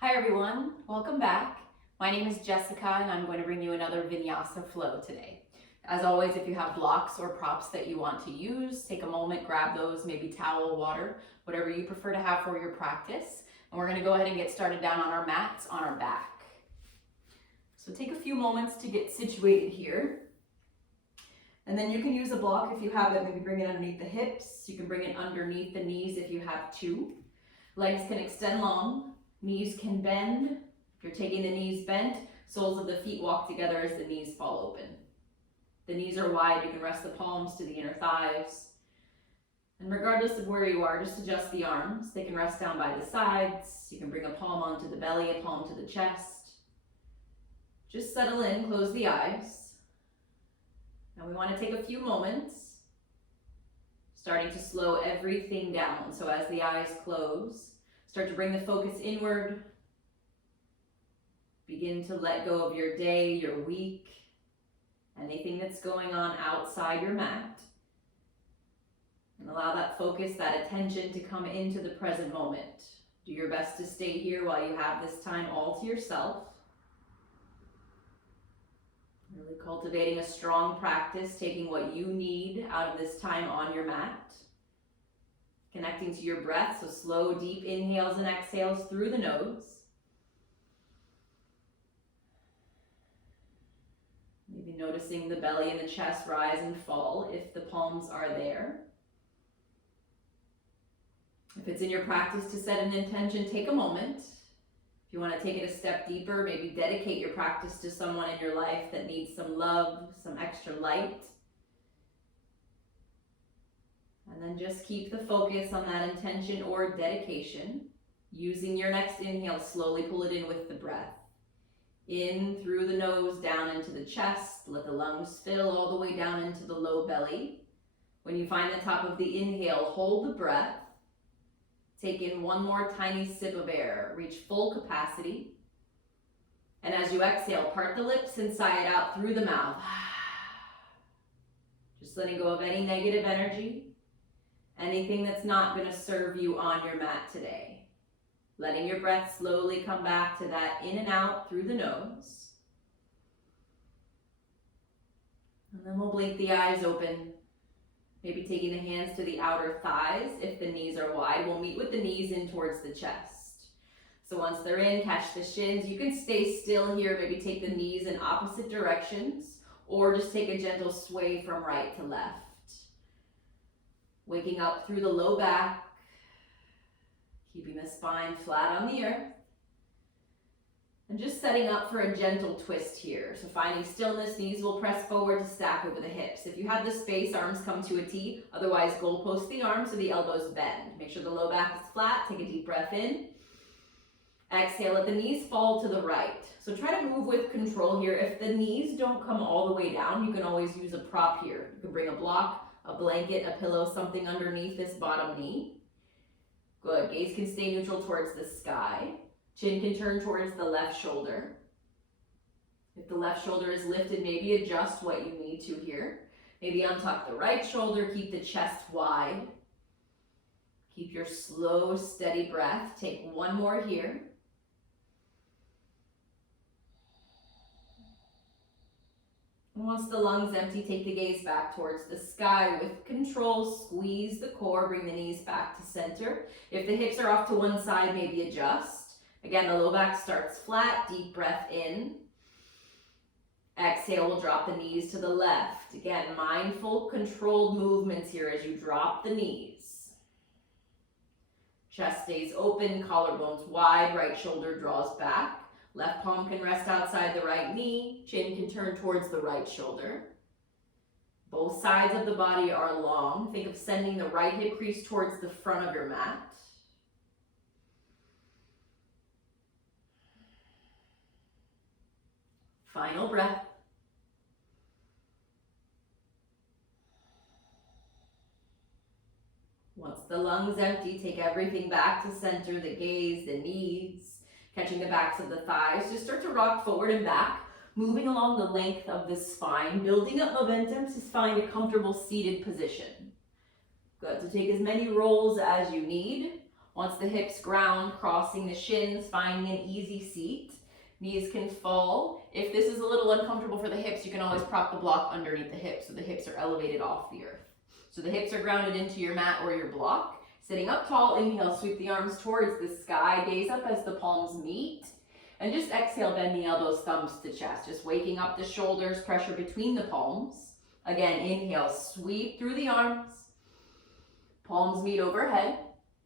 Hi everyone, welcome back. My name is Jessica and I'm going to bring you another Vinyasa Flow today. As always, if you have blocks or props that you want to use, take a moment, grab those, maybe towel, water, whatever you prefer to have for your practice. And we're going to go ahead and get started down on our mats on our back. So take a few moments to get situated here. And then you can use a block if you have it, maybe bring it underneath the hips. You can bring it underneath the knees if you have two. Legs can extend long. Knees can bend. If you're taking the knees bent, soles of the feet walk together as the knees fall open. The knees are wide, you can rest the palms to the inner thighs. And regardless of where you are, just adjust the arms. They can rest down by the sides. You can bring a palm onto the belly, a palm to the chest. Just settle in, close the eyes. Now we want to take a few moments, starting to slow everything down. So as the eyes close, start to bring the focus inward. Begin to let go of your day, your week, anything that's going on outside your mat. And allow that focus, that attention to come into the present moment. Do your best to stay here while you have this time all to yourself. Really cultivating a strong practice, taking what you need out of this time on your mat. Connecting to your breath, so slow, deep inhales and exhales through the nose. Maybe noticing the belly and the chest rise and fall if the palms are there. If it's in your practice to set an intention, take a moment. If you want to take it a step deeper, maybe dedicate your practice to someone in your life that needs some love, some extra light. And then just keep the focus on that intention or dedication. Using your next inhale, slowly pull it in with the breath. In through the nose, down into the chest. Let the lungs fill all the way down into the low belly. When you find the top of the inhale, hold the breath. Take in one more tiny sip of air. Reach full capacity. And as you exhale, part the lips and sigh it out through the mouth. Just letting go of any negative energy. Anything that's not going to serve you on your mat today. Letting your breath slowly come back to that in and out through the nose. And then we'll blink the eyes open. Maybe taking the hands to the outer thighs. If the knees are wide, we'll meet with the knees in towards the chest. So once they're in, catch the shins. You can stay still here. Maybe take the knees in opposite directions. Or just take a gentle sway from right to left. Waking up through the low back, keeping the spine flat on the earth, and just setting up for a gentle twist here. So finding stillness, knees will press forward to stack over the hips. If you have the space, arms come to a T, otherwise goalpost the arms so the elbows bend. Make sure the low back is flat, take a deep breath in. Exhale, let the knees fall to the right. So try to move with control here. If the knees don't come all the way down, you can always use a prop here. You can bring a block, a blanket, a pillow, something underneath this bottom knee. Good. Gaze can stay neutral towards the sky. Chin can turn towards the left shoulder. If the left shoulder is lifted, maybe adjust what you need to here. Maybe untuck the right shoulder, keep the chest wide. Keep your slow, steady breath. Take one more here. And once the lungs empty, take the gaze back towards the sky with control. Squeeze the core, bring the knees back to center. If the hips are off to one side, maybe adjust. Again, the low back starts flat, deep breath in. Exhale, we'll drop the knees to the left. Again, mindful, controlled movements here as you drop the knees. Chest stays open, collarbones wide, right shoulder draws back. Left palm can rest outside the right knee. Chin can turn towards the right shoulder. Both sides of the body are long. Think of sending the right hip crease towards the front of your mat. Final breath. Once the lungs empty, take everything back to center, the gaze, the knees. Catching the backs of the thighs, just start to rock forward and back, moving along the length of the spine, building up momentum to find a comfortable seated position. Good, so take as many rolls as you need. Once the hips ground, crossing the shins, finding an easy seat. Knees can fall. If this is a little uncomfortable for the hips, you can always prop the block underneath the hips so the hips are elevated off the earth. So the hips are grounded into your mat or your block. Sitting up tall, inhale, sweep the arms towards the sky, gaze up as the palms meet. And just exhale, bend the elbows, thumbs to chest. Just waking up the shoulders, pressure between the palms. Again, inhale, sweep through the arms. Palms meet overhead.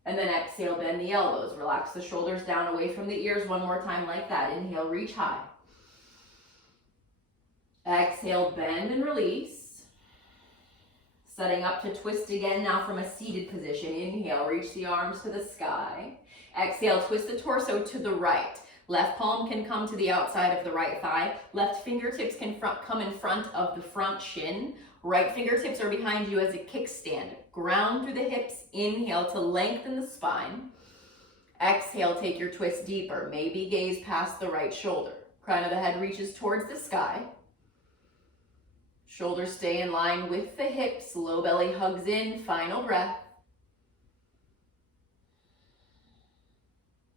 And then exhale, bend the elbows. Relax the shoulders down away from the ears one more time like that. Inhale, reach high. Exhale, bend and release. Setting up to twist again now from a seated position. Inhale, reach the arms to the sky. Exhale, twist the torso to the right. Left palm can come to the outside of the right thigh. Left fingertips can come in front of the front shin. Right fingertips are behind you as a kickstand. Ground through the hips. Inhale to lengthen the spine. Exhale, take your twist deeper. Maybe gaze past the right shoulder. Crown of the head reaches towards the sky. Shoulders stay in line with the hips. Low belly hugs in. Final breath.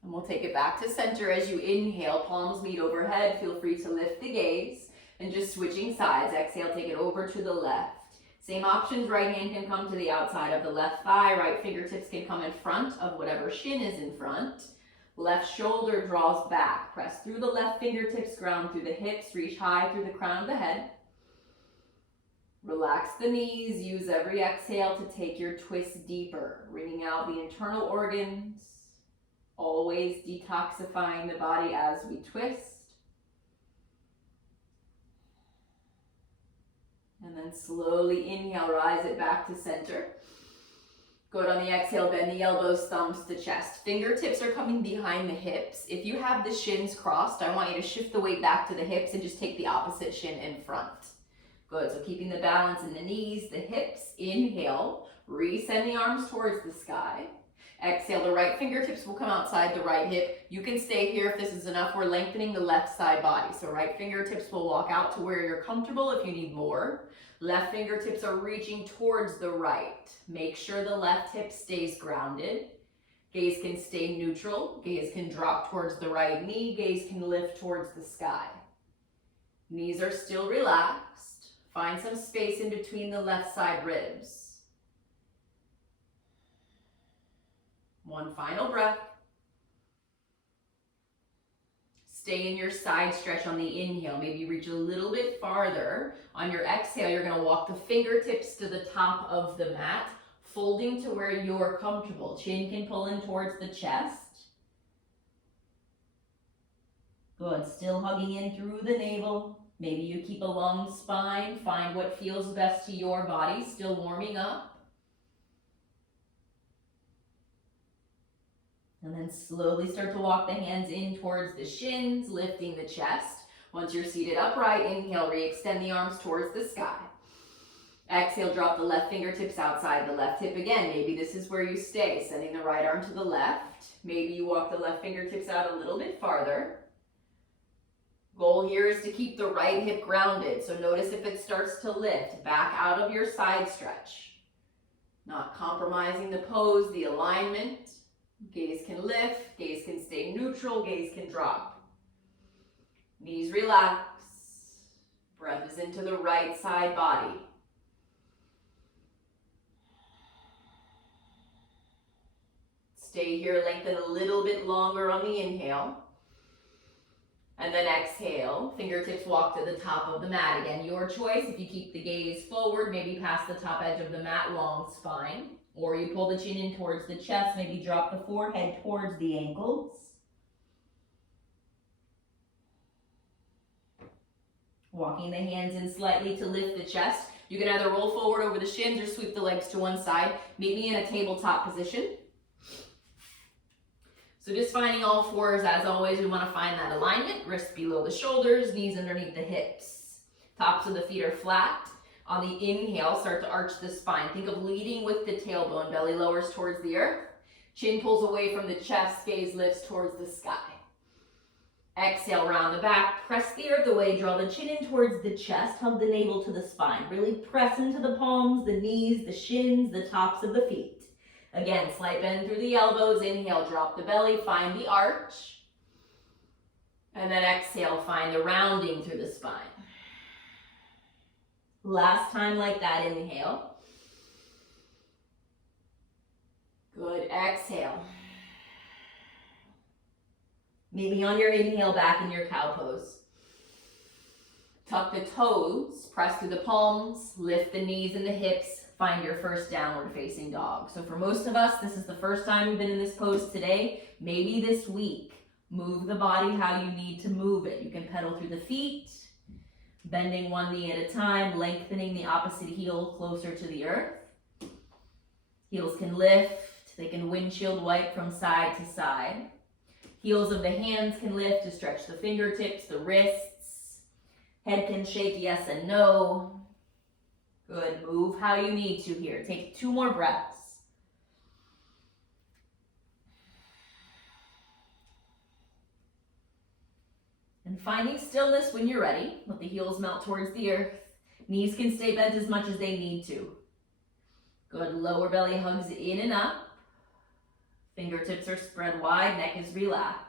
And we'll take it back to center as you inhale. Palms meet overhead. Feel free to lift the gaze. And just switching sides. Exhale, take it over to the left. Same options. Right hand can come to the outside of the left thigh. Right fingertips can come in front of whatever shin is in front. Left shoulder draws back. Press through the left fingertips. Ground through the hips. Reach high through the crown of the head. Relax the knees. Use every exhale to take your twist deeper. Wringing out the internal organs. Always detoxifying the body as we twist. And then slowly inhale, rise it back to center. Good on the exhale, bend the elbows, thumbs to chest. Fingertips are coming behind the hips. If you have the shins crossed, I want you to shift the weight back to the hips and just take the opposite shin in front. Good, so keeping the balance in the knees, the hips. Inhale, resend the arms towards the sky. Exhale, the right fingertips will come outside the right hip. You can stay here if this is enough. We're lengthening the left side body. So right fingertips will walk out to where you're comfortable if you need more. Left fingertips are reaching towards the right. Make sure the left hip stays grounded. Gaze can stay neutral. Gaze can drop towards the right knee. Gaze can lift towards the sky. Knees are still relaxed. Find some space in between the left side ribs. One final breath. Stay in your side stretch on the inhale. Maybe reach a little bit farther. On your exhale, you're going to walk the fingertips to the top of the mat, folding to where you're comfortable. Chin can pull in towards the chest. Good. Still hugging in through the navel. Maybe you keep a long spine. Find what feels best to your body. Still warming up. And then slowly start to walk the hands in towards the shins, lifting the chest. Once you're seated upright, inhale, re-extend the arms towards the sky. Exhale, drop the left fingertips outside the left hip again. Maybe this is where you stay, sending the right arm to the left. Maybe you walk the left fingertips out a little bit farther. Goal here is to keep the right hip grounded. So notice if it starts to lift, back out of your side stretch. Not compromising the pose, the alignment. Gaze can lift, gaze can stay neutral, gaze can drop. Knees relax. Breath is into the right side body. Stay here, lengthen a little bit longer on the inhale. And then exhale, fingertips walk to the top of the mat. Again, your choice. If you keep the gaze forward, maybe past the top edge of the mat, long spine. Or you pull the chin in towards the chest, maybe drop the forehead towards the ankles. Walking the hands in slightly to lift the chest. You can either roll forward over the shins or sweep the legs to one side. Meet me in a tabletop position. So just finding all fours, as always, we want to find that alignment. Wrists below the shoulders, knees underneath the hips. Tops of the feet are flat. On the inhale, start to arch the spine. Think of leading with the tailbone. Belly lowers towards the earth. Chin pulls away from the chest. Gaze lifts towards the sky. Exhale, round the back. Press the earth away. Draw the chin in towards the chest. Hug the navel to the spine. Really press into the palms, the knees, the shins, the tops of the feet. Again, slight bend through the elbows. Inhale, drop the belly, find the arch. And then exhale, find the rounding through the spine. Last time like that, inhale. Good, exhale. Maybe on your inhale, back in your cow pose. Tuck the toes, press through the palms, lift the knees and the hips, find your first downward facing dog. So for most of us, this is the first time we've been in this pose today. Maybe this week, move the body how you need to move it. You can pedal through the feet, bending one knee at a time, lengthening the opposite heel closer to the earth. Heels can lift, they can windshield wipe from side to side. Heels of the hands can lift to stretch the fingertips, the wrists. Head can shake yes and no. Good, move how you need to here. Take 2 more breaths. And finding stillness when you're ready. Let the heels melt towards the earth. Knees can stay bent as much as they need to. Good, lower belly hugs in and up. Fingertips are spread wide, neck is relaxed.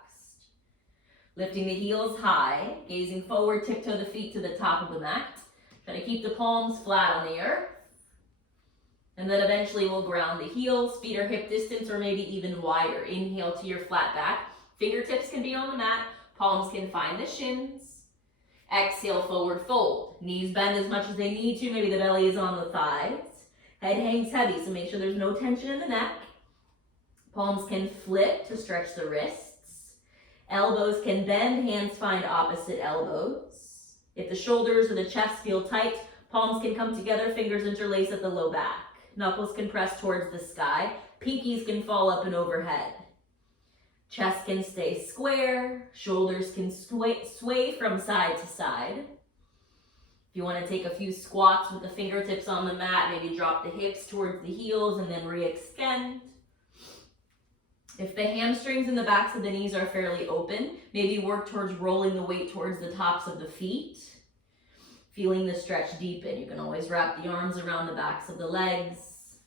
Lifting the heels high, gazing forward, tiptoe the feet to the top of the mat. Try to keep the palms flat on the earth. And then eventually we'll ground the heels, feet are hip distance or maybe even wider. Inhale to your flat back. Fingertips can be on the mat, palms can find the shins. Exhale, forward fold. Knees bend as much as they need to, maybe the belly is on the thighs. Head hangs heavy, so make sure there's no tension in the neck. Palms can flip to stretch the wrists. Elbows can bend, hands find opposite elbows. If the shoulders or the chest feel tight, palms can come together, fingers interlace at the low back. Knuckles can press towards the sky. Pinkies can fall up and overhead. Chest can stay square. Shoulders can sway from side to side. If you want to take a few squats with the fingertips on the mat, maybe drop the hips towards the heels and then re-extend. If the hamstrings and the backs of the knees are fairly open, maybe work towards rolling the weight towards the tops of the feet. Feeling the stretch deepen. You can always wrap the arms around the backs of the legs.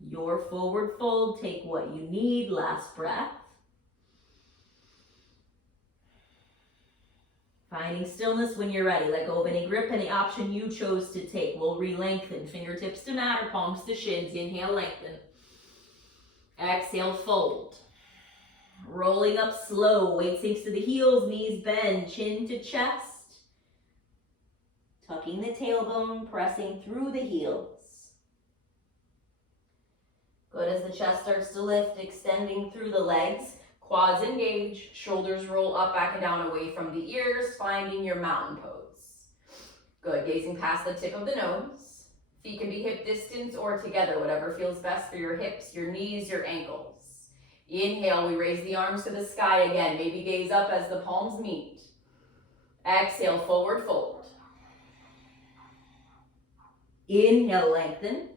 Your forward fold, take what you need. Last breath. Finding stillness when you're ready. Let go of any grip, any option you chose to take. We'll re-lengthen. Fingertips to mat or palms to shins. Inhale, lengthen. Exhale, fold. Rolling up slow. Weight sinks to the heels, knees bend, chin to chest. Tucking the tailbone, pressing through the heels. Good, as the chest starts to lift, extending through the legs. Quads engage, shoulders roll up, back and down away from the ears, finding your mountain pose. Good, gazing past the tip of the nose. Feet can be hip distance or together, whatever feels best for your hips, your knees, your ankles. Inhale, we raise the arms to the sky again. Maybe gaze up as the palms meet. Exhale, forward fold. Inhale, lengthen.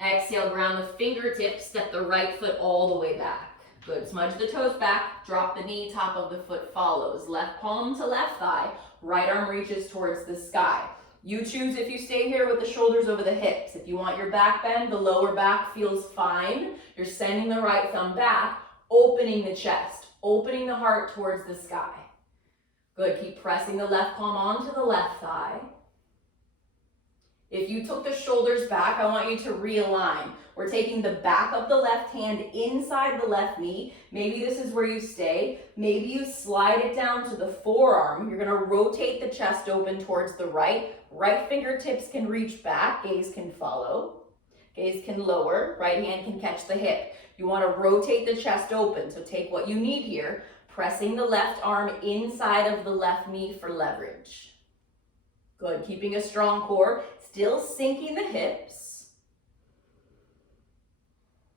Exhale, ground the fingertips, step the right foot all the way back. Good, smudge the toes back, drop the knee, top of the foot follows. Left palm to left thigh, right arm reaches towards the sky. You choose if you stay here with the shoulders over the hips. If you want your back bend, the lower back feels fine. You're sending the right thumb back, opening the chest, opening the heart towards the sky. Good, keep pressing the left palm onto the left thigh. If you took the shoulders back, I want you to realign. We're taking the back of the left hand inside the left knee. Maybe this is where you stay. Maybe you slide it down to the forearm. You're gonna rotate the chest open towards the right. Right fingertips can reach back, gaze can follow. Gaze can lower, right hand can catch the hip. You wanna rotate the chest open, so take what you need here, pressing the left arm inside of the left knee for leverage. Good, keeping a strong core, still sinking the hips.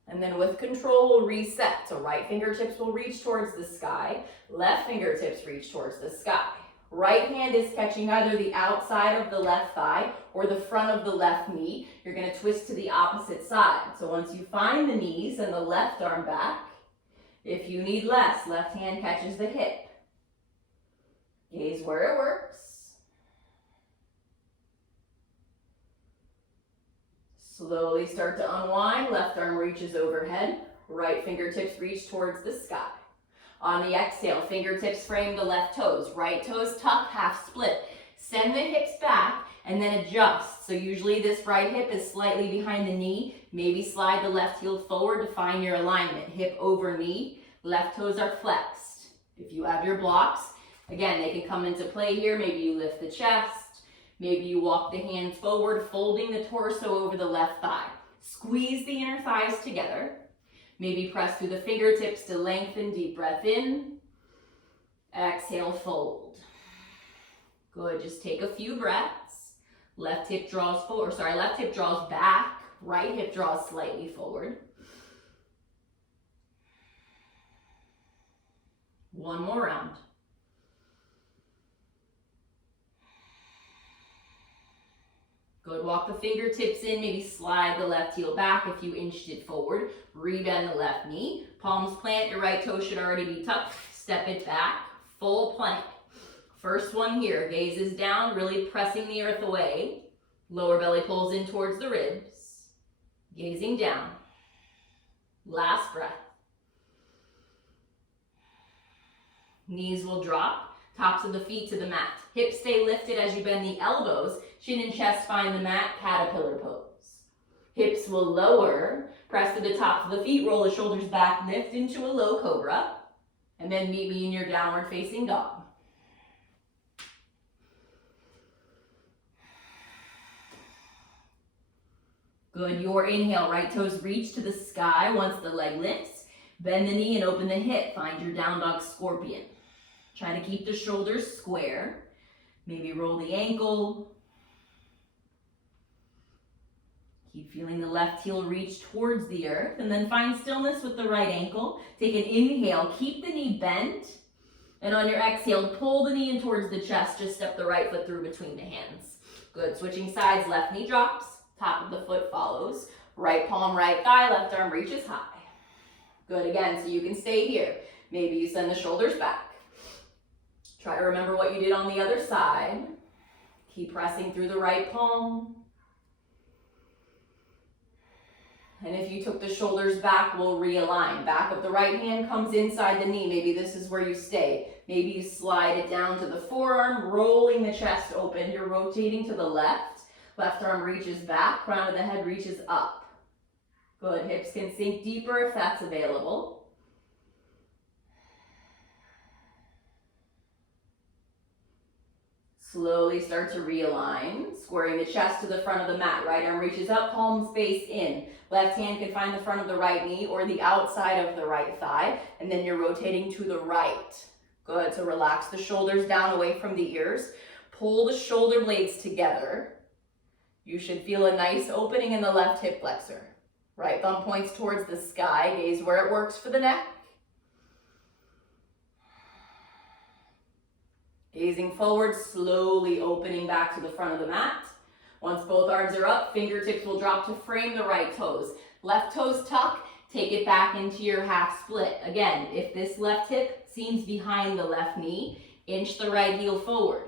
And then with control, we'll reset. So right fingertips will reach towards the sky, left fingertips reach towards the sky. Right hand is catching either the outside of the left thigh or the front of the left knee. You're gonna twist to the opposite side. So once you find the knees and the left arm back, if you need less, left hand catches the hip. Gaze where it works. Slowly start to unwind. Left arm reaches overhead. Right fingertips reach towards the sky. On the exhale, fingertips frame the left toes. Right toes tuck, half split. Send the hips back and then adjust. So usually this right hip is slightly behind the knee. Maybe slide the left heel forward to find your alignment. Hip over knee. Left toes are flexed. If you have your blocks, again, they can come into play here. Maybe you lift the chest. Maybe you walk the hands forward, folding the torso over the left thigh. Squeeze the inner thighs together. Maybe press through the fingertips to lengthen. Deep breath in. Exhale, fold. Good, just take a few breaths. Left hip draws forward, left hip draws back. Right hip draws slightly forward. One more round. Good, walk the fingertips in, maybe slide the left heel back if you inched it forward. Rebend the left knee. Palms plant, your right toe should already be tucked. Step it back, full plank. First one here, gaze is down, really pressing the earth away. Lower belly pulls in towards the ribs. Gazing down. Last breath. Knees will drop, tops of the feet to the mat. Hips stay lifted as you bend the elbows. Chin and chest find the mat, caterpillar pose. Hips will lower, press to the tops of the feet, roll the shoulders back, lift into a low cobra, and then meet me in your downward facing dog. Good, your inhale, right toes reach to the sky once the leg lifts. Bend the knee and open the hip, find your down dog scorpion. Try to keep the shoulders square. Maybe roll the ankle. Keep feeling the left heel reach towards the earth, and then find stillness with the right ankle. Take an inhale, keep the knee bent, and on your exhale, pull the knee in towards the chest. Just step the right foot through between the hands. Good, switching sides, left knee drops, top of the foot follows. Right palm, right thigh, left arm reaches high. Good, again, so you can stay here. Maybe you send the shoulders back. Try to remember what you did on the other side. Keep pressing through the right palm. And if you took the shoulders back, we'll realign. Back of the right hand comes inside the knee. Maybe this is where you stay. Maybe you slide it down to the forearm, rolling the chest open. You're rotating to the left. Left arm reaches back, crown of the head reaches up. Good, hips can sink deeper if that's available. Slowly start to realign, squaring the chest to the front of the mat. Right arm reaches up, palms face in. Left hand can find the front of the right knee or the outside of the right thigh, and then you're rotating to the right. Good, so relax the shoulders down away from the ears. Pull the shoulder blades together. You should feel a nice opening in the left hip flexor. Right thumb points towards the sky, gaze where it works for the neck. Gazing forward, slowly opening back to the front of the mat. Once both arms are up, fingertips will drop to frame the right toes. Left toes tuck, take it back into your half split. Again, if this left hip seems behind the left knee, inch the right heel forward.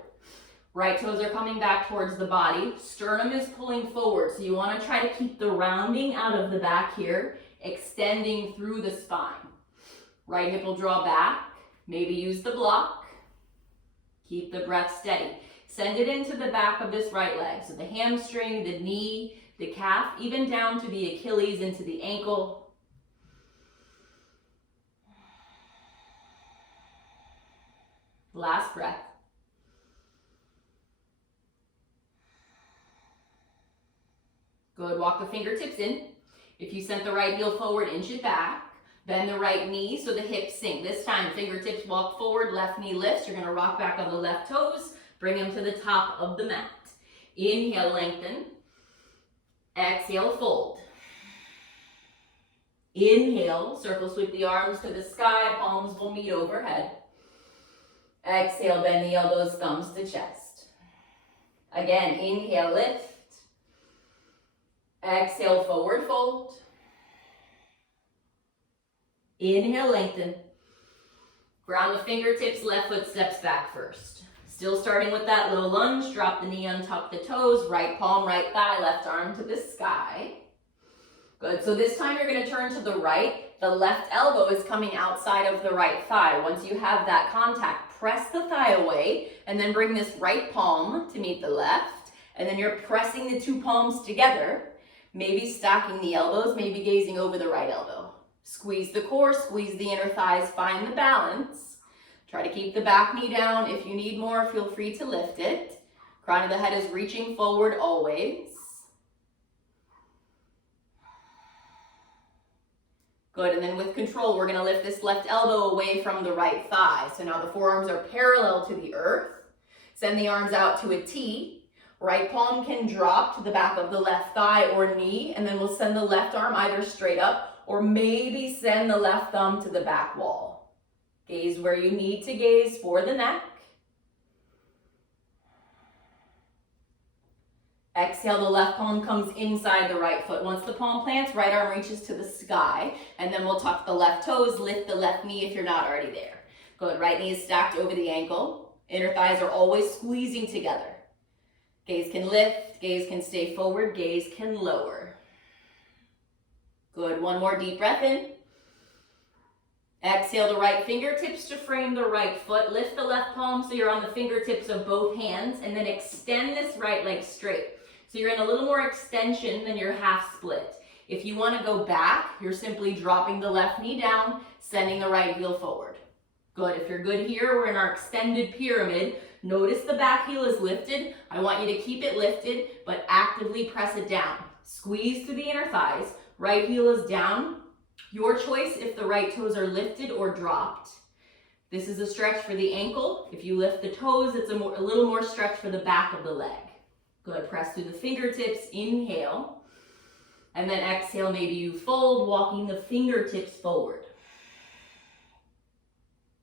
Right toes are coming back towards the body. Sternum is pulling forward, so you want to try to keep the rounding out of the back here, extending through the spine. Right hip will draw back. Maybe use the block. Keep the breath steady. Send it into the back of this right leg. So the hamstring, the knee, the calf, even down to the Achilles, into the ankle. Last breath. Good, walk the fingertips in. If you sent the right heel forward, inch it back. Bend the right knee so the hips sink. This time, fingertips walk forward, left knee lifts. You're gonna rock back on the left toes, bring them to the top of the mat. Inhale, lengthen. Exhale, fold. Inhale, circle sweep the arms to the sky, palms will meet overhead. Exhale, bend the elbows, thumbs to chest. Again, inhale, lift. Exhale, forward fold. Inhale, lengthen. Ground the fingertips, left foot steps back first. Still starting with that low lunge, drop the knee, untuck the toes, right palm, right thigh, left arm to the sky. Good, so this time you're gonna turn to the right. The left elbow is coming outside of the right thigh. Once you have that contact, press the thigh away and then bring this right palm to meet the left. And then you're pressing the two palms together, maybe stacking the elbows, maybe gazing over the right elbow. Squeeze the core, squeeze the inner thighs, find the balance. Try to keep the back knee down. If you need more, feel free to lift it. Crown of the head is reaching forward always. Good, and then with control, we're gonna lift this left elbow away from the right thigh. So now the forearms are parallel to the earth. Send the arms out to a T. Right palm can drop to the back of the left thigh or knee, and then we'll send the left arm either straight up or maybe send the left thumb to the back wall. Gaze where you need to gaze for the neck. Exhale, the left palm comes inside the right foot. Once the palm plants, right arm reaches to the sky, and then we'll tuck the left toes, lift the left knee if you're not already there. Good, right knee is stacked over the ankle. Inner thighs are always squeezing together. Gaze can lift, gaze can stay forward, gaze can lower. Good, one more deep breath in. Exhale the right fingertips to frame the right foot. Lift the left palm so you're on the fingertips of both hands, and then extend this right leg straight. So you're in a little more extension than your half split. If you want to go back, you're simply dropping the left knee down, sending the right heel forward. Good, if you're good here, we're in our extended pyramid. Notice the back heel is lifted. I want you to keep it lifted, but actively press it down. Squeeze through the inner thighs. Right heel is down. Your choice if the right toes are lifted or dropped. This is a stretch for the ankle. If you lift the toes, it's a little more stretch for the back of the leg. Good, press through the fingertips, inhale. And then exhale, maybe you fold, walking the fingertips forward.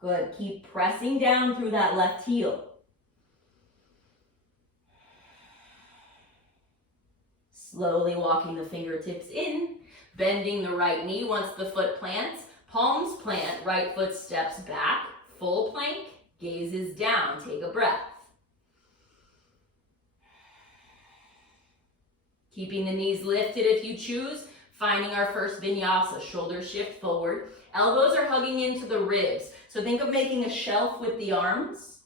Good, keep pressing down through that left heel. Slowly walking the fingertips in, bending the right knee once the foot plants. Palms plant, right foot steps back, full plank, gaze is down, take a breath. Keeping the knees lifted if you choose, finding our first vinyasa, shoulders shift forward. Elbows are hugging into the ribs. So think of making a shelf with the arms.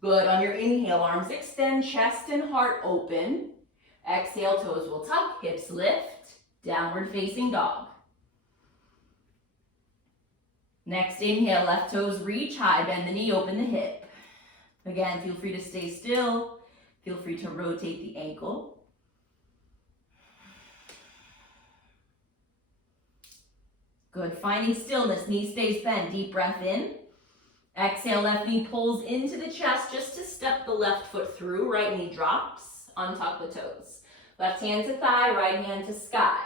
Good, on your inhale, arms extend, chest and heart open. Exhale, toes will tuck, hips lift, downward facing dog. Next inhale, left toes reach high, bend the knee, open the hip. Again, feel free to stay still. Feel free to rotate the ankle. Good, finding stillness, knee stays bent, deep breath in. Exhale, left knee pulls into the chest just to step the left foot through. Right knee drops, untuck the toes. Left hand to thigh, right hand to sky.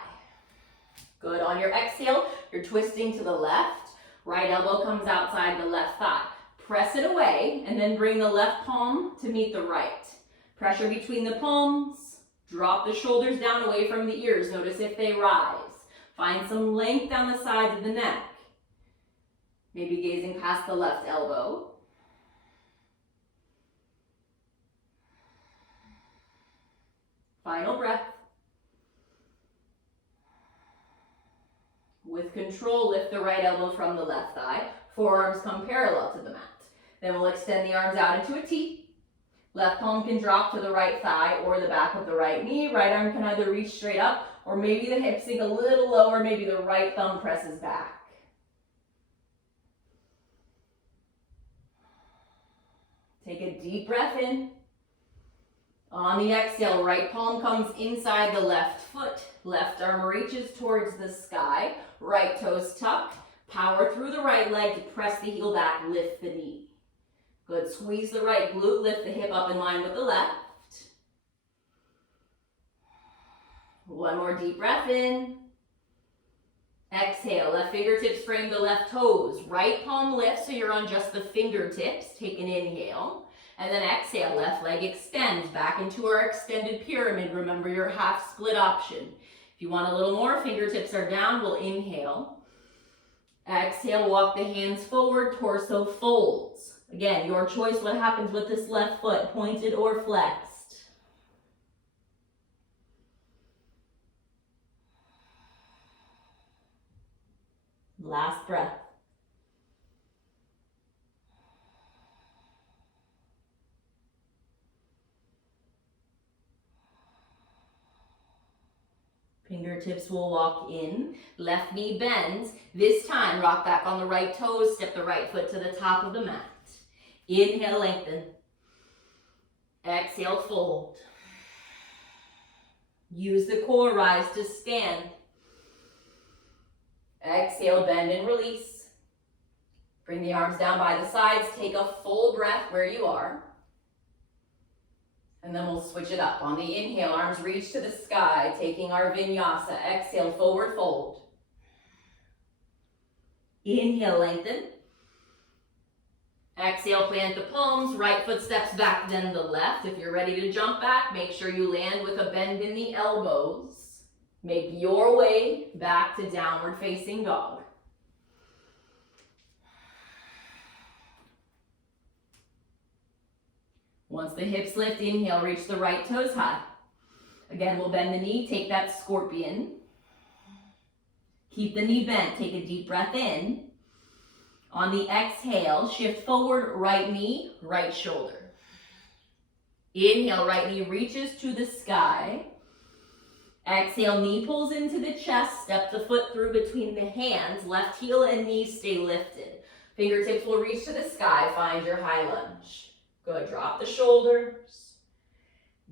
Good, on your exhale, you're twisting to the left. Right elbow comes outside the left thigh. Press it away and then bring the left palm to meet the right. Pressure between the palms. Drop the shoulders down away from the ears. Notice if they rise. Find some length down the sides of the neck. Maybe gazing past the left elbow. Final breath. With control, lift the right elbow from the left thigh. Forearms come parallel to the mat. Then we'll extend the arms out into a T. Left palm can drop to the right thigh or the back of the right knee. Right arm can either reach straight up or maybe the hips sink a little lower. Maybe the right thumb presses back. Take a deep breath in. On the exhale, right palm comes inside the left foot. Left arm reaches towards the sky. Right toes tuck. Power through the right leg to press the heel back, lift the knee. Good, squeeze the right glute, lift the hip up in line with the left. One more deep breath in. Exhale, left fingertips frame the left toes. Right palm lifts so you're on just the fingertips. Take an inhale. And then exhale, left leg extends back into our extended pyramid. Remember your half split option. If you want a little more, fingertips are down, we'll inhale. Exhale, walk the hands forward, torso folds. Again, your choice what happens with this left foot, pointed or flexed. Last breath. Fingertips will walk in, left knee bends. This time, rock back on the right toes, step the right foot to the top of the mat. Inhale, lengthen. Exhale, fold. Use the core, rise to stand. Exhale, bend and release. Bring the arms down by the sides, take a full breath where you are. And then we'll switch it up. On the inhale, arms reach to the sky, taking our vinyasa. Exhale, forward fold. Inhale, lengthen. Exhale, plant the palms, right foot steps back, then the left. If you're ready to jump back, make sure you land with a bend in the elbows. Make your way back to downward facing dog. Once the hips lift, inhale, reach the right toes high. Again, we'll bend the knee, take that scorpion. Keep the knee bent, take a deep breath in. On the exhale, shift forward, right knee, right shoulder. Inhale, right knee reaches to the sky. Exhale, knee pulls into the chest, step the foot through between the hands, left heel and knee stay lifted. Fingertips will reach to the sky, find your high lunge. Good, drop the shoulders.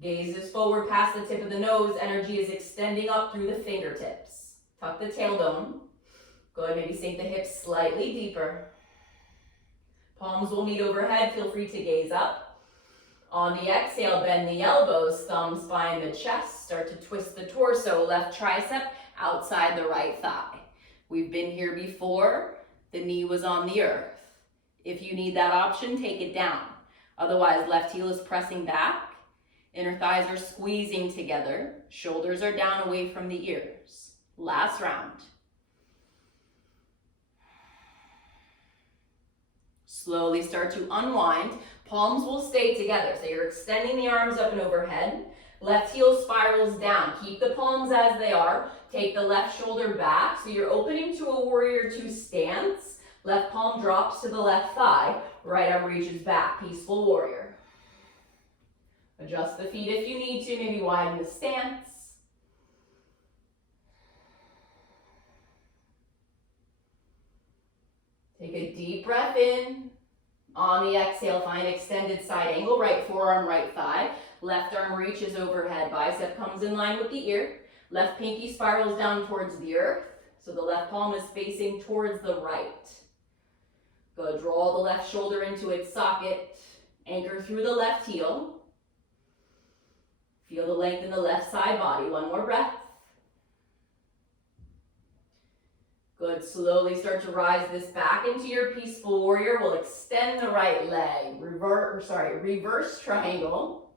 Gaze is forward past the tip of the nose, energy is extending up through the fingertips. Tuck the tailbone. Good, maybe sink the hips slightly deeper. Palms will meet overhead, feel free to gaze up. On the exhale, bend the elbows, thumbs find the chest, start to twist the torso, left tricep outside the right thigh. We've been here before, the knee was on the earth. If you need that option, take it down. Otherwise, left heel is pressing back, inner thighs are squeezing together, shoulders are down away from the ears. Last round. Slowly start to unwind. Palms will stay together. So you're extending the arms up and overhead. Left heel spirals down. Keep the palms as they are. Take the left shoulder back. So you're opening to a warrior two stance. Left palm drops to the left thigh. Right arm reaches back. Peaceful warrior. Adjust the feet if you need to. Maybe widen the stance. Take a deep breath in. On the exhale, find extended side angle. Right forearm, right thigh. Left arm reaches overhead. Bicep comes in line with the ear. Left pinky spirals down towards the earth. So the left palm is facing towards the right. Good. Draw the left shoulder into its socket. Anchor through the left heel. Feel the length in the left side body. One more breath. Good, slowly start to rise this back into your peaceful warrior. We'll extend the right leg, reverse triangle.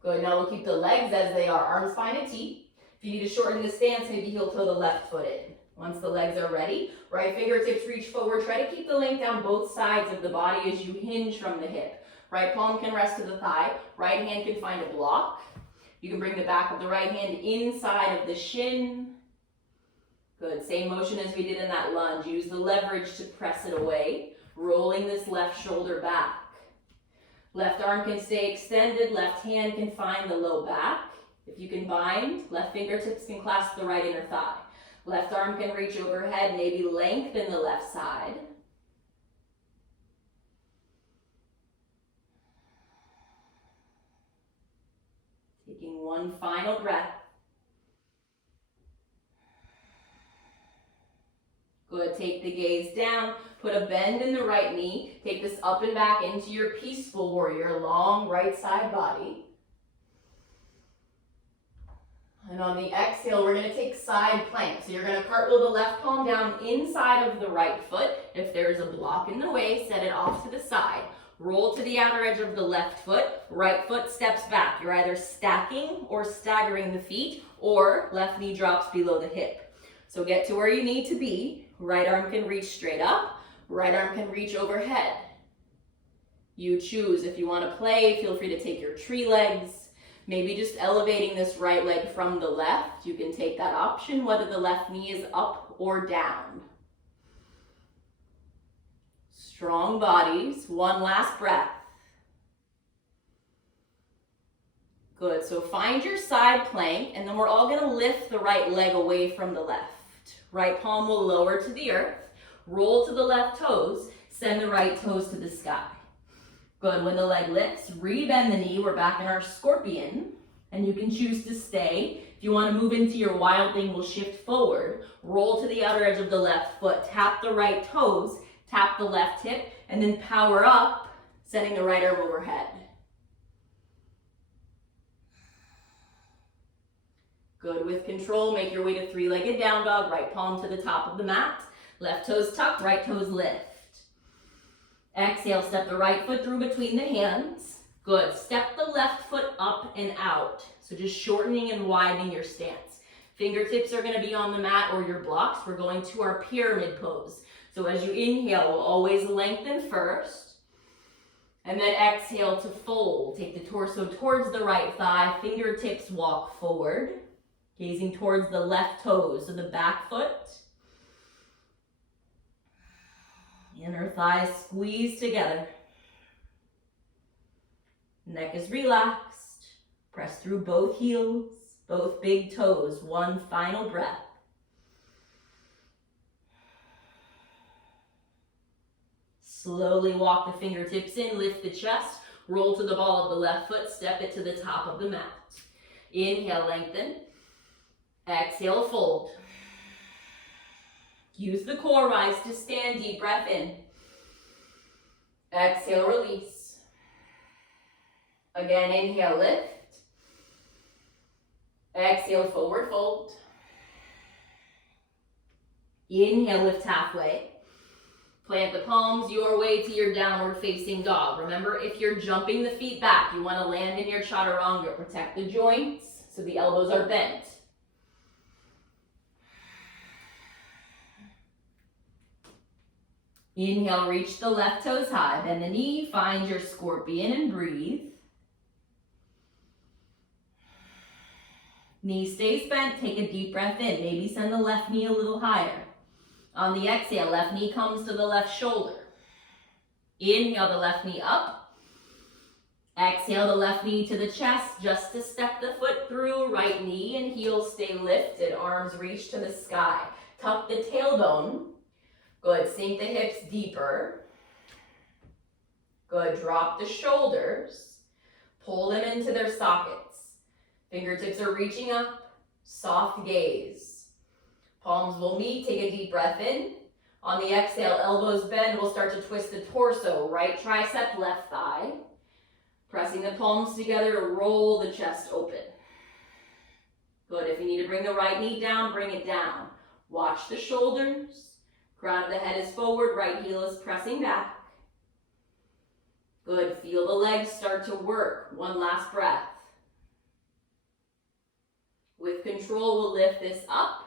Good, now we'll keep the legs as they are, arms find a T. If you need to shorten the stance, maybe heel toe the left foot in. Once the legs are ready, right fingertips reach forward. Try to keep the length down both sides of the body as you hinge from the hip. Right palm can rest to the thigh, right hand can find a block. You can bring the back of the right hand inside of the shin. Good, same motion as we did in that lunge. Use the leverage to press it away, rolling this left shoulder back. Left arm can stay extended, left hand can find the low back. If you can bind, left fingertips can clasp the right inner thigh. Left arm can reach overhead, maybe lengthen the left side. Taking one final breath. Good, take the gaze down, put a bend in the right knee, take this up and back into your peaceful warrior, long right side body. And on the exhale, we're gonna take side plank. So you're gonna cartwheel the left palm down inside of the right foot. If there's a block in the way, set it off to the side. Roll to the outer edge of the left foot, right foot steps back. You're either stacking or staggering the feet, or left knee drops below the hip. So get to where you need to be. Right arm can reach straight up. Right arm can reach overhead. You choose. If you want to play, feel free to take your tree legs. Maybe just elevating this right leg from the left. You can take that option, whether the left knee is up or down. Strong bodies. One last breath. Good. So find your side plank, and then we're all going to lift the right leg away from the left. Right palm will lower to the earth. Roll to the left toes. Send the right toes to the sky. Good. When the leg lifts, rebend the knee. We're back in our scorpion, and you can choose to stay. If you want to move into your wild thing, we'll shift forward. Roll to the outer edge of the left foot. Tap the right toes. Tap the left hip, and then power up, sending the right arm overhead. Good. With control, make your way to three-legged down dog. Right palm to the top of the mat. Left toes tucked, right toes lift. Exhale, step the right foot through between the hands. Good. Step the left foot up and out. So just shortening and widening your stance. Fingertips are going to be on the mat or your blocks. We're going to our pyramid pose. So as you inhale, we'll always lengthen first. And then exhale to fold. Take the torso towards the right thigh. Fingertips walk forward. Gazing towards the left toes, so the back foot. Inner thighs squeeze together. Neck is relaxed. Press through both heels, both big toes. One final breath. Slowly walk the fingertips in, lift the chest, roll to the ball of the left foot, step it to the top of the mat. Inhale, lengthen. Exhale, fold. Use the core, rise to stand, deep breath in. Exhale, release. Again, inhale, lift. Exhale, forward fold. Inhale, lift halfway. Plant the palms your way to your downward facing dog. Remember, if you're jumping the feet back, you want to land in your chaturanga. Protect the joints so the elbows are bent. Inhale, reach the left toes high. Bend the knee, find your scorpion and breathe. Knee stays bent, take a deep breath in. Maybe send the left knee a little higher. On the exhale, left knee comes to the left shoulder. Inhale, the left knee up. Exhale, the left knee to the chest, just to step the foot through. Right knee and heels stay lifted. Arms reach to the sky. Tuck the tailbone. Good, sink the hips deeper. Good, drop the shoulders. Pull them into their sockets. Fingertips are reaching up. Soft gaze. Palms will meet, take a deep breath in. On the exhale, elbows bend, we'll start to twist the torso. Right tricep, left thigh. Pressing the palms together to roll the chest open. Good, if you need to bring the right knee down, bring it down. Watch the shoulders. Crown of the head is forward, right heel is pressing back. Good, feel the legs start to work. One last breath. With control, we'll lift this up.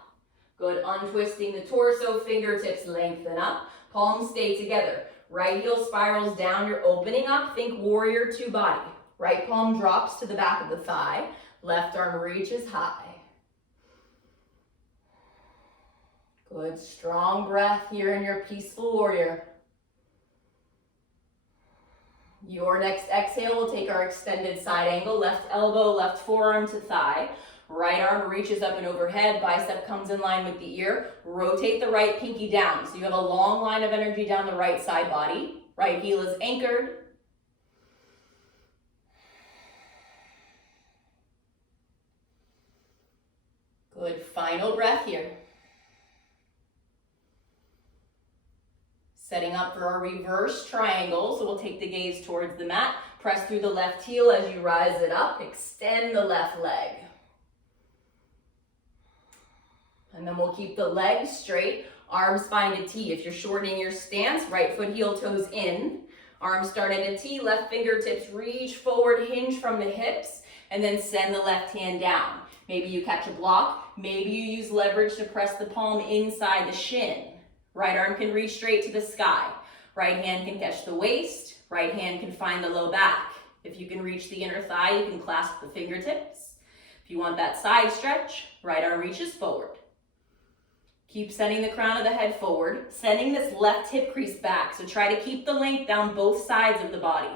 Good, untwisting the torso, fingertips lengthen up. Palms stay together. Right heel spirals down, you're opening up. Think warrior two body. Right palm drops to the back of the thigh. Left arm reaches high. Good, strong breath here in your peaceful warrior. Your next exhale, we'll take our extended side angle. Left elbow, left forearm to thigh. Right arm reaches up and overhead. Bicep comes in line with the ear. Rotate the right pinky down. So you have a long line of energy down the right side body. Right heel is anchored. Good, final breath here. Setting up for our reverse triangle. So we'll take the gaze towards the mat. Press through the left heel as you rise it up. Extend the left leg. And then we'll keep the legs straight. Arms find a T. If you're shortening your stance, right foot heel toes in. Arms start at a T. Left fingertips reach forward, hinge from the hips. And then send the left hand down. Maybe you catch a block. Maybe you use leverage to press the palm inside the shin. Right arm can reach straight to the sky. Right hand can catch the waist. Right hand can find the low back. If you can reach the inner thigh, you can clasp the fingertips. If you want that side stretch, right arm reaches forward. Keep sending the crown of the head forward, sending this left hip crease back. So try to keep the length down both sides of the body.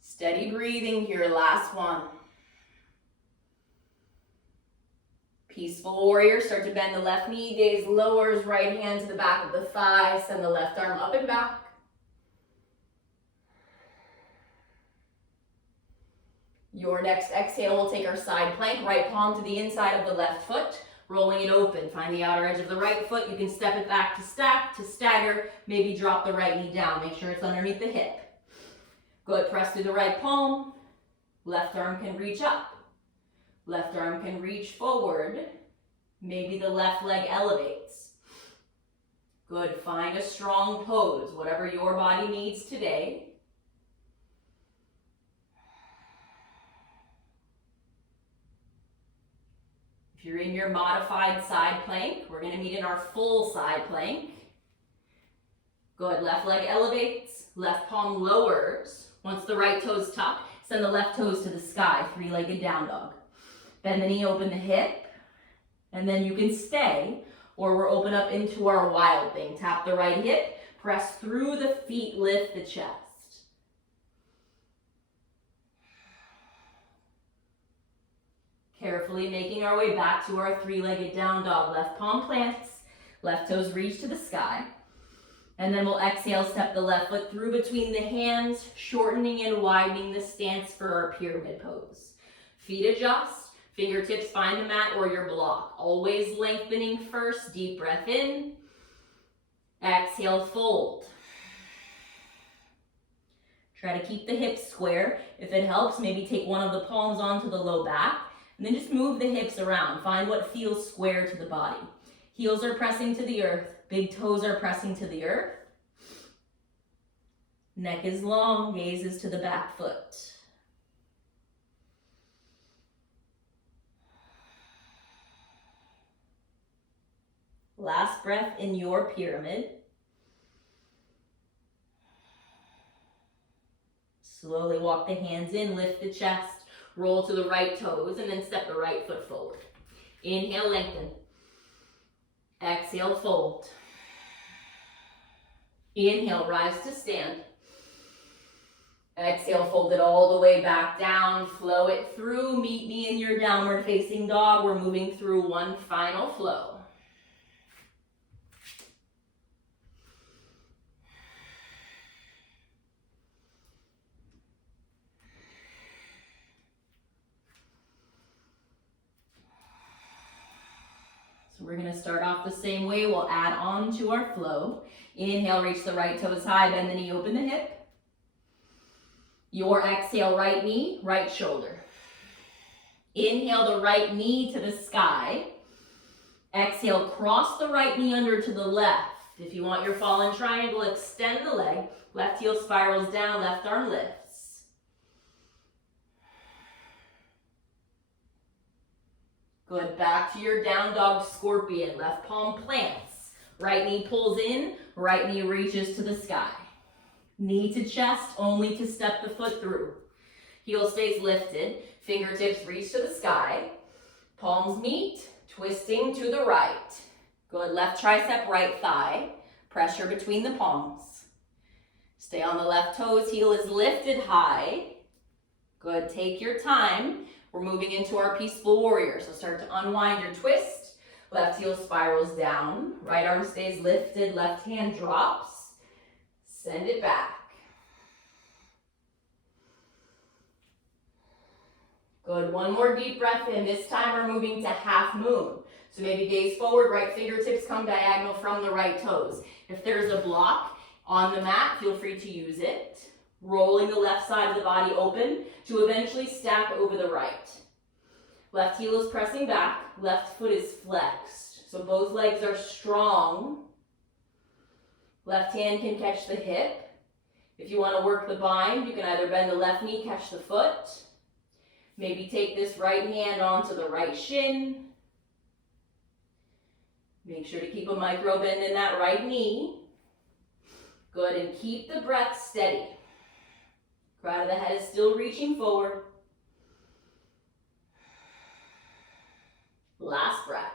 Steady breathing here, last one. Peaceful warrior, start to bend the left knee, gaze lowers, right hand to the back of the thigh, send the left arm up and back. Your next exhale, we'll take our side plank, right palm to the inside of the left foot, rolling it open. Find the outer edge of the right foot. You can step it back to stack, to stagger, maybe drop the right knee down. Make sure it's underneath the hip. Good, press through the right palm. Left arm can reach up. Left arm can reach forward. Maybe the left leg elevates. Good, find a strong pose, whatever your body needs today. If you're in your modified side plank, we're gonna meet in our full side plank. Good, left leg elevates, left palm lowers. Once the right toes tuck, send the left toes to the sky, three-legged down dog. Bend the knee, open the hip, and then you can stay, or we're open up into our wild thing. Tap the right hip, press through the feet, lift the chest. Carefully making our way back to our three-legged down dog. Left palm plants, left toes reach to the sky. And then we'll exhale, step the left foot through between the hands, shortening and widening the stance for our pyramid pose. Feet adjust, fingertips find the mat or your block. Always lengthening first, deep breath in. Exhale, fold. Try to keep the hips square. If it helps, maybe take one of the palms onto the low back, and then just move the hips around. Find what feels square to the body. Heels are pressing to the earth. Big toes are pressing to the earth. Neck is long, gaze is to the back foot. Last breath in your pyramid. Slowly walk the hands in, lift the chest, roll to the right toes, and then step the right foot forward. Inhale, lengthen. Exhale, fold. Inhale, rise to stand. Exhale, fold it all the way back down. Flow it through. Meet me in your downward facing dog. We're moving through one final flow. So we're going to start off the same way. We'll add on to our flow. Inhale, reach the right toes high, bend the knee, open the hip. Your exhale, right knee, right shoulder. Inhale the right knee to the sky. Exhale, cross the right knee under to the left. If you want your fallen triangle, extend the leg. Left heel spirals down, left arm lifts. Good, back to your down dog scorpion. Left palm plants. Right knee pulls in, right knee reaches to the sky. Knee to chest, only to step the foot through. Heel stays lifted, fingertips reach to the sky. Palms meet, twisting to the right. Good, left tricep, right thigh. Pressure between the palms. Stay on the left toes, heel is lifted high. Good, take your time. We're moving into our peaceful warrior. So start to unwind or twist. Left heel spirals down. Right arm stays lifted, left hand drops. Send it back. Good, one more deep breath in. This time we're moving to half moon. So maybe gaze forward, right fingertips come diagonal from the right toes. If there's a block on the mat, feel free to use it. Rolling the left side of the body open to eventually stack over the right. Left heel is pressing back, left foot is flexed. So both legs are strong. Left hand can catch the hip. If you want to work the bind, you can either bend the left knee, catch the foot. Maybe take this right hand onto the right shin. Make sure to keep a micro bend in that right knee. Good, and keep the breath steady. Crown of the head is still reaching forward. Last breath.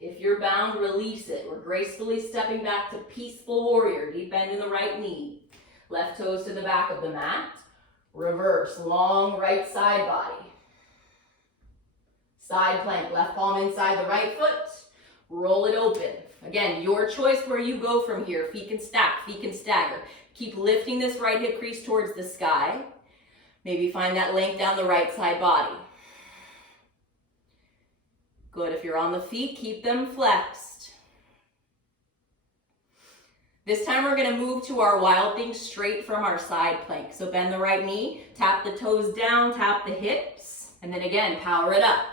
If you're bound, release it. We're gracefully stepping back to peaceful warrior. Deep bend in the right knee. Left toes to the back of the mat. Reverse, long right side body. Side plank, left palm inside the right foot. Roll it open. Again, your choice where you go from here. Feet can stack, feet can stagger. Keep lifting this right hip crease towards the sky. Maybe find that length down the right side body. Good, if you're on the feet, keep them flexed. This time we're gonna move to our wild thing straight from our side plank. So bend the right knee, tap the toes down, tap the hips, and then again, power it up.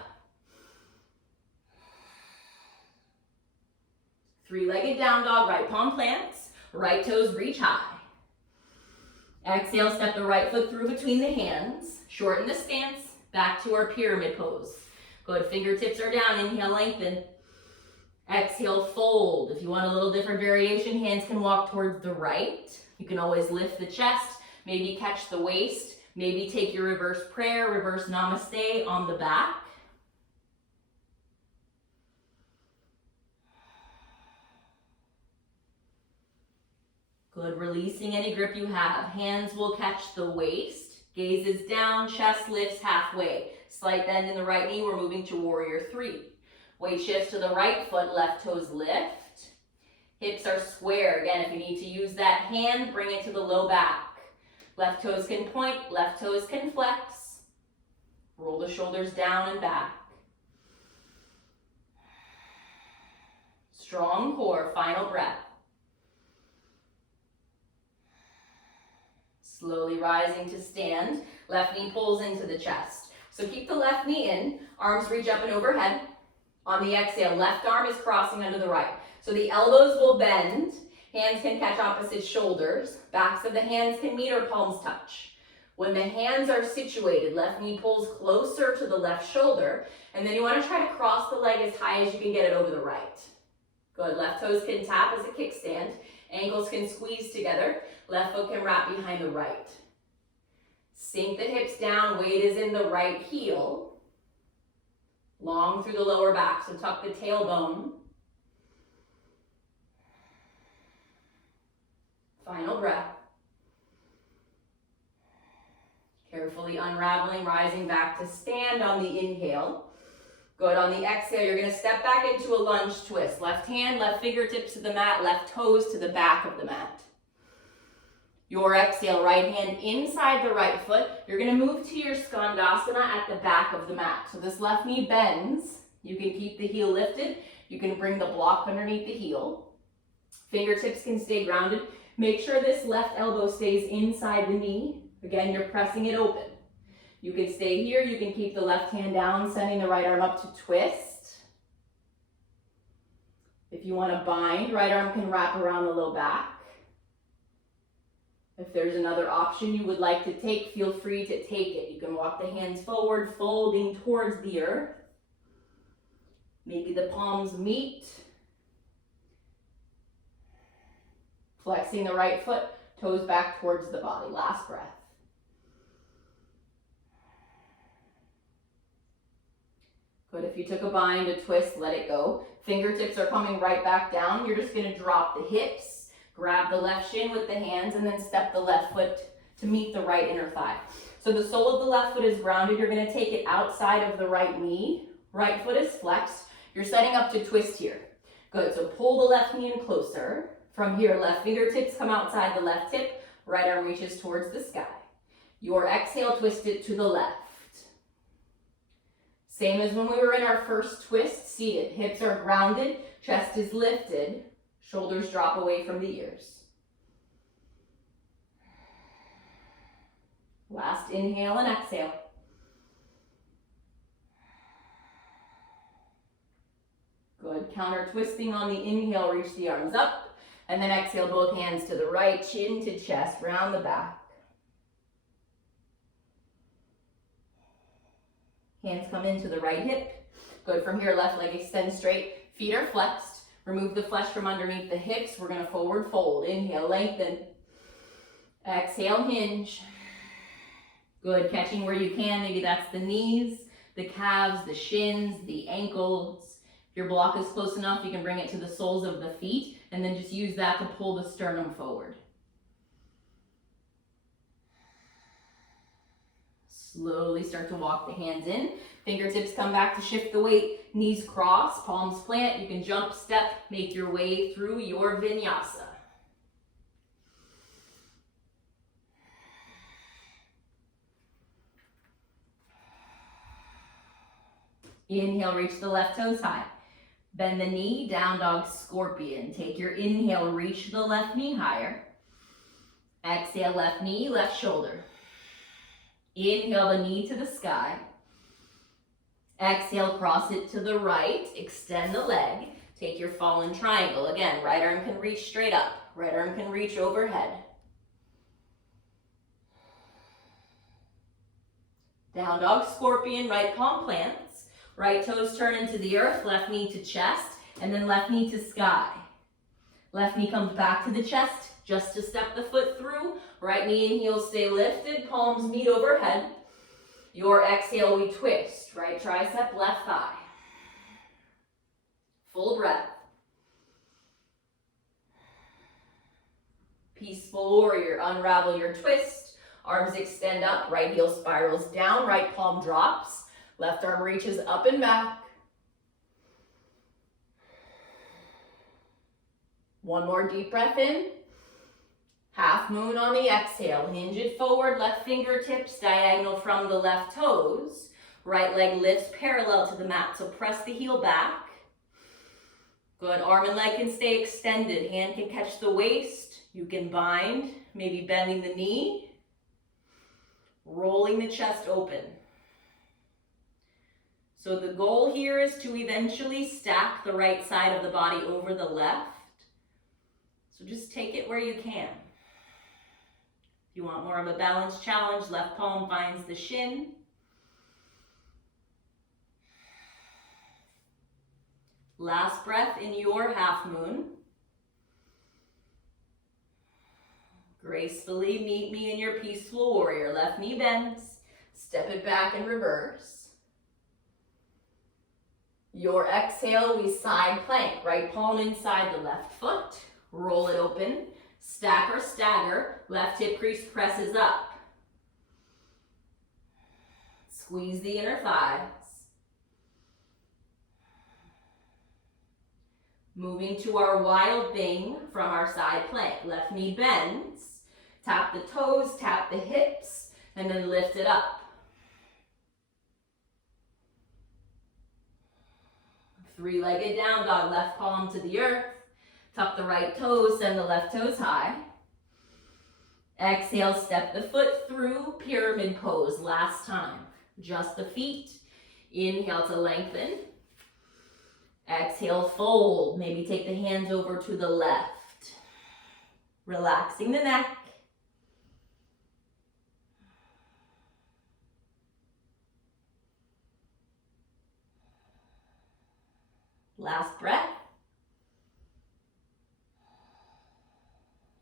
Three-legged down dog, right palm plants, right toes reach high. Exhale, step the right foot through between the hands, shorten the stance, back to our pyramid pose. Good, fingertips are down, inhale, lengthen. Exhale, fold. If you want a little different variation, hands can walk towards the right. You can always lift the chest, maybe catch the waist, maybe take your reverse prayer, reverse namaste on the back. Good, releasing any grip you have. Hands will catch the waist. Gaze is down, chest lifts halfway. Slight bend in the right knee, we're moving to warrior three. Weight shifts to the right foot, left toes lift. Hips are square. Again, if you need to use that hand, bring it to the low back. Left toes can point, left toes can flex. Roll the shoulders down and back. Strong core, final breath. Slowly rising to stand. Left knee pulls into the chest. So keep the left knee in, arms reach up and overhead. On the exhale, left arm is crossing under the right. So the elbows will bend, hands can catch opposite shoulders, backs of the hands can meet or palms touch. When the hands are situated, left knee pulls closer to the left shoulder, and then you want to try to cross the leg as high as you can get it over the right. Good, left toes can tap as a kickstand, ankles can squeeze together, left foot can wrap behind the right. Sink the hips down, weight is in the right heel. Long through the lower back, so tuck the tailbone. Final breath. Carefully unraveling, rising back to stand on the inhale. Good, on the exhale, you're gonna step back into a lunge twist. Left hand, left fingertips to the mat, left toes to the back of the mat. Your exhale, right hand inside the right foot. You're gonna move to your skandasana at the back of the mat. So this left knee bends. You can keep the heel lifted. You can bring the block underneath the heel. Fingertips can stay grounded. Make sure this left elbow stays inside the knee. Again, you're pressing it open. You can stay here. You can keep the left hand down, sending the right arm up to twist. If you want to bind, right arm can wrap around the low back. If there's another option you would like to take, feel free to take it. You can walk the hands forward, folding towards the earth. Maybe the palms meet. Flexing the right foot, toes back towards the body. Last breath. Good, if you took a bind, a twist, let it go. Fingertips are coming right back down. You're just gonna drop the hips, grab the left shin with the hands, and then step the left foot to meet the right inner thigh. So the sole of the left foot is grounded. You're gonna take it outside of the right knee. Right foot is flexed. You're setting up to twist here. Good, so pull the left knee in closer. From here, left fingertips come outside the left hip. Right arm reaches towards the sky. Your exhale, twist it to the left. Same as when we were in our first twist, seated. Hips are grounded, chest is lifted, shoulders drop away from the ears. Last inhale and exhale. Good, counter twisting on the inhale, reach the arms up, and then exhale, both hands to the right, chin to chest, round the back. Hands come into the right hip. Good. From here, left leg extends straight. Feet are flexed. Remove the flesh from underneath the hips. We're gonna forward fold. Inhale, lengthen. Exhale, hinge. Good. Catching where you can. Maybe that's the knees, the calves, the shins, the ankles. If your block is close enough, you can bring it to the soles of the feet and then just use that to pull the sternum forward. Slowly start to walk the hands in. Fingertips come back to shift the weight. Knees cross, palms plant. You can jump, step, make your way through your vinyasa. Inhale, reach the left toes high. Bend the knee, down dog scorpion. Take your inhale, reach the left knee higher. Exhale, left knee, left shoulder. Inhale the knee to the sky. Exhale, cross it to the right. Extend the leg. Take your fallen triangle. Again, right arm can reach straight up. Right arm can reach overhead. Down dog scorpion, right palm plants. Right toes turn into the earth, left knee to chest, and then left knee to sky. Left knee comes back to the chest, just to step the foot through. Right knee and heel stay lifted, palms meet overhead. Your exhale, we twist. Right tricep, left thigh. Full breath. Peaceful warrior, unravel your twist. Arms extend up, right heel spirals down, right palm drops. Left arm reaches up and back. One more deep breath in. Half moon on the exhale. Hinge it forward, left fingertips diagonal from the left toes. Right leg lifts parallel to the mat, so press the heel back. Good, arm and leg can stay extended. Hand can catch the waist. You can bind, maybe bending the knee. Rolling the chest open. So the goal here is to eventually stack the right side of the body over the left. So just take it where you can. If you want more of a balanced challenge, left palm finds the shin. Last breath in your half moon. Gracefully meet me in your peaceful warrior. Left knee bends. Step it back and reverse. Your exhale, we side plank. Right palm inside the left foot. Roll it open. Stack or stagger. Left hip crease presses up. Squeeze the inner thighs. Moving to our wild thing from our side plank. Left knee bends. Tap the toes, tap the hips, and then lift it up. Three-legged down dog, left palm to the earth. Tuck the right toes, send the left toes high. Exhale, step the foot through, pyramid pose, last time. Just the feet. Inhale to lengthen. Exhale, fold. Maybe take the hands over to the left. Relaxing the neck. Last breath.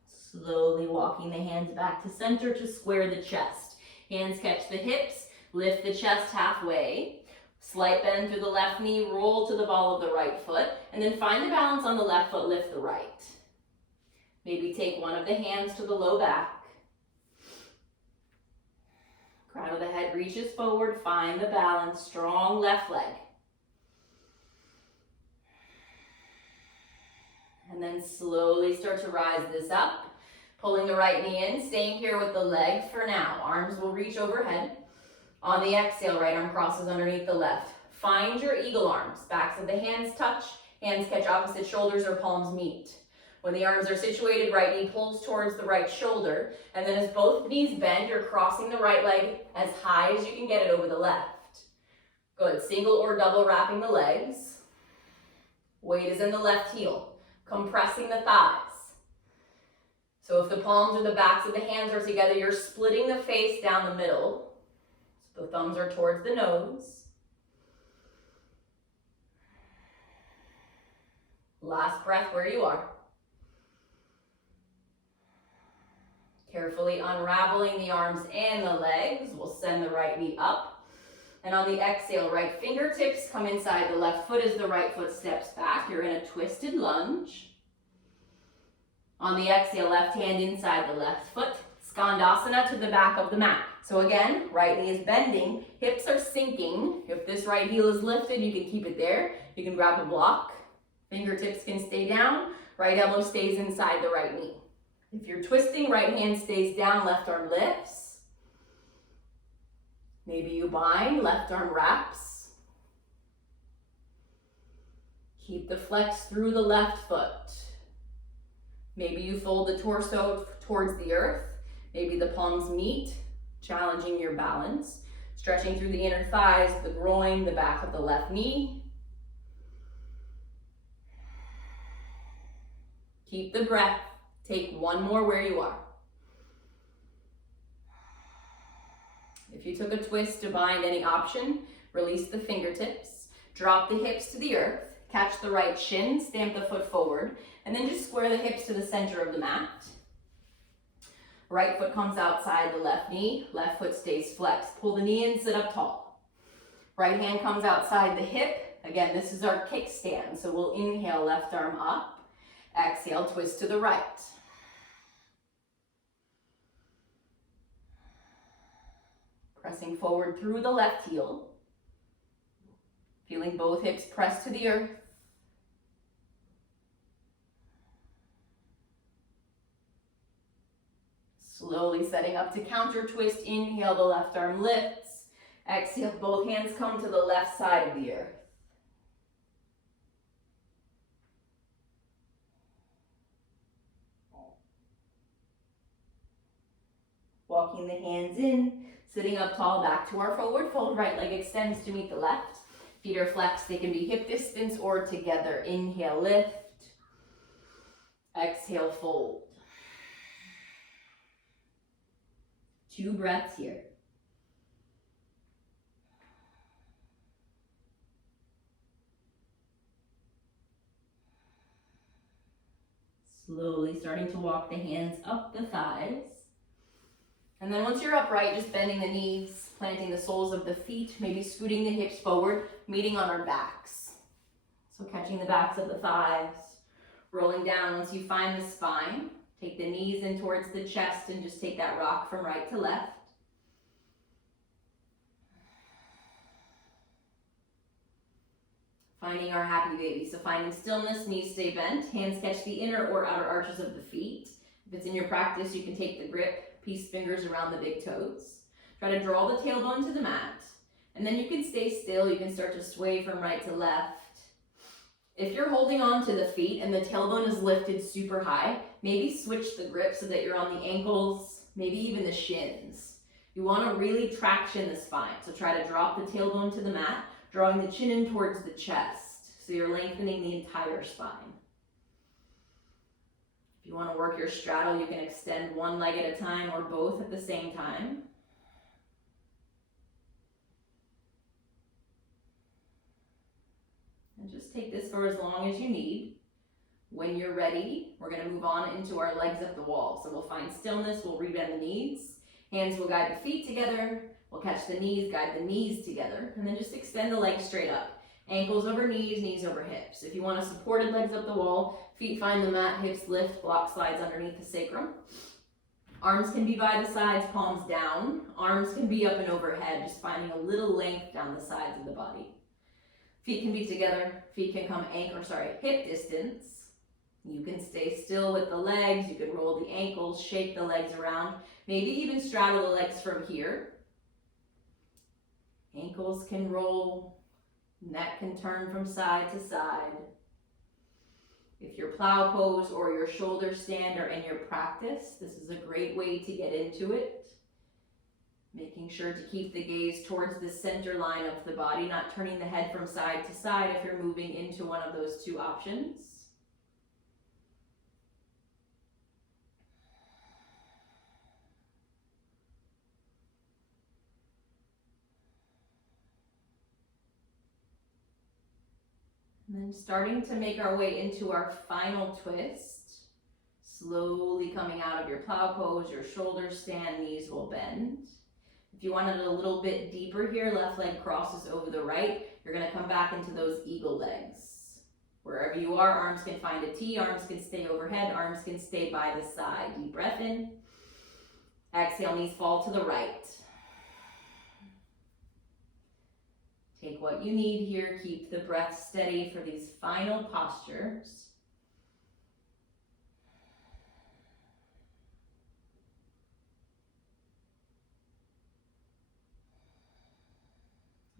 Slowly walking the hands back to center to square the chest. Hands catch the hips, lift the chest halfway. Slight bend through the left knee, roll to the ball of the right foot, and then find the balance on the left foot, lift the right. Maybe take one of the hands to the low back. Crown of the head reaches forward, find the balance, strong left leg. And then slowly start to rise this up. Pulling the right knee in, staying here with the leg for now. Arms will reach overhead. On the exhale, right arm crosses underneath the left. Find your eagle arms. Backs of the hands touch. Hands catch opposite shoulders or palms meet. When the arms are situated, right knee pulls towards the right shoulder. And then as both knees bend, you're crossing the right leg as high as you can get it over the left. Good. Single or double wrapping the legs. Weight is in the left heel. Compressing the thighs. So if the palms or the backs of the hands are together, you're splitting the face down the middle. So the thumbs are towards the nose. Last breath where you are. Carefully unraveling the arms and the legs. We'll send the right knee up. And on the exhale, right fingertips come inside the left foot as the right foot steps back. You're in a twisted lunge. On the exhale, left hand inside the left foot. Skandasana to the back of the mat. So again, right knee is bending, hips are sinking. If this right heel is lifted, you can keep it there. You can grab a block. Fingertips can stay down. Right elbow stays inside the right knee. If you're twisting, right hand stays down, left arm lifts. Maybe you bind, left arm wraps. Keep the flex through the left foot. Maybe you fold the torso towards the earth. Maybe the palms meet, challenging your balance. Stretching through the inner thighs, the groin, the back of the left knee. Keep the breath. Take one more where you are. If you took a twist to bind, any option, release the fingertips. Drop the hips to the earth. Catch the right shin, stamp the foot forward, and then just square the hips to the center of the mat. Right foot comes outside the left knee, left foot stays flexed. Pull the knee in, sit up tall. Right hand comes outside the hip. Again, this is our kickstand, so we'll inhale, left arm up. Exhale, twist to the right. Pressing forward through the left heel. Feeling both hips press to the earth. Slowly setting up to counter twist. Inhale, the left arm lifts. Exhale, both hands come to the left side of the earth. Walking the hands in, sitting up tall, back to our forward fold. Right leg extends to meet the left. Feet are flexed. They can be hip distance or together. Inhale, lift. Exhale, fold. 2 breaths here. Slowly starting to walk the hands up the thighs. And then once you're upright, just bending the knees, planting the soles of the feet, maybe scooting the hips forward, meeting on our backs. So catching the backs of the thighs, rolling down. Once you find the spine, take the knees in towards the chest and just take that rock from right to left. Finding our happy baby. So finding stillness, knees stay bent, hands catch the inner or outer arches of the feet. If it's in your practice, you can take the grip, peace fingers around the big toes. Try to draw the tailbone to the mat. And then you can stay still. You can start to sway from right to left. If you're holding on to the feet and the tailbone is lifted super high, maybe switch the grip so that you're on the ankles, maybe even the shins. You want to really traction the spine. So try to drop the tailbone to the mat, drawing the chin in towards the chest. So you're lengthening the entire spine. If you want to work your straddle, you can extend one leg at a time or both at the same time. And just take this for as long as you need. When you're ready, we're going to move on into our legs up the wall. So we'll find stillness, we'll rebend the knees. Hands will guide the feet together. We'll catch the knees, guide the knees together. And then just extend the legs straight up. Ankles over knees, knees over hips. If you want a supported legs up the wall, feet find the mat, hips lift, block slides underneath the sacrum. Arms can be by the sides, palms down. Arms can be up and overhead, just finding a little length down the sides of the body. Feet can be together, feet can come hip distance. You can stay still with the legs, you can roll the ankles, shake the legs around, maybe even straddle the legs from here. Ankles can roll, neck can turn from side to side. If your plow pose or your shoulder stand are in your practice, this is a great way to get into it. Making sure to keep the gaze towards the center line of the body, not turning the head from side to side if you're moving into one of those two options. And then starting to make our way into our final twist. Slowly coming out of your plow pose, your shoulders stand, knees will bend. If you want it a little bit deeper here, left leg crosses over the right. You're gonna come back into those eagle legs. Wherever you are, arms can find a T, arms can stay overhead, arms can stay by the side. Deep breath in. Exhale, knees fall to the right. Take what you need here. Keep the breath steady for these final postures.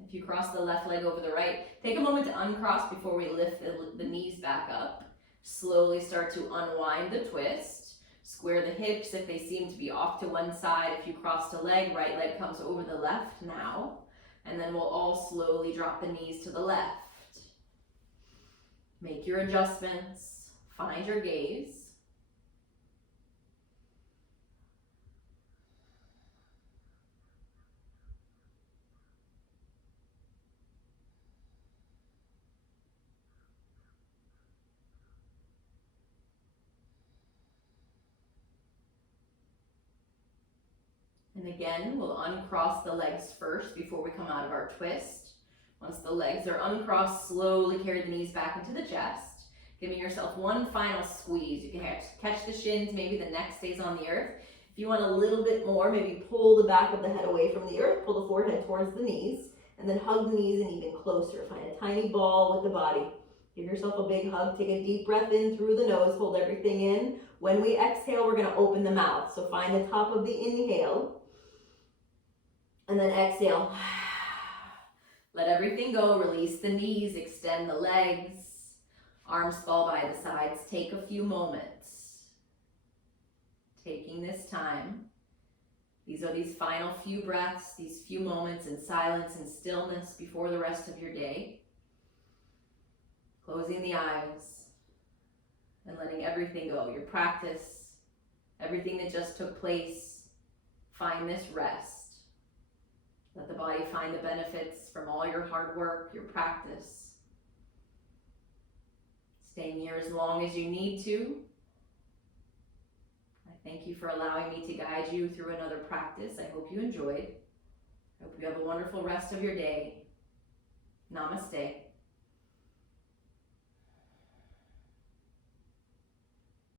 If you cross the left leg over the right, take a moment to uncross before we lift the knees back up. Slowly start to unwind the twist. Square the hips if they seem to be off to one side. If you crossed a leg, right leg comes over the left now. And then we'll all slowly drop the knees to the left. Make your adjustments. Find your gaze. And again, we'll uncross the legs first before we come out of our twist. Once the legs are uncrossed, slowly carry the knees back into the chest. Giving yourself one final squeeze. You can catch the shins, maybe the neck stays on the earth. If you want a little bit more, maybe pull the back of the head away from the earth, pull the forehead towards the knees, and then hug the knees in even closer. Find a tiny ball with the body. Give yourself a big hug. Take a deep breath in through the nose, hold everything in. When we exhale, we're gonna open the mouth. So find the top of the inhale, and then exhale. Let everything go. Release the knees, extend the legs. Arms fall by the sides. Take a few moments. Taking this time. These are these final few breaths, these few moments in silence and stillness before the rest of your day. Closing the eyes and letting everything go. Your practice, everything that just took place, find this rest. Let the body find the benefits from all your hard work, your practice. Staying here as long as you need to. I thank you for allowing me to guide you through another practice. I hope you enjoyed. I hope you have a wonderful rest of your day. Namaste.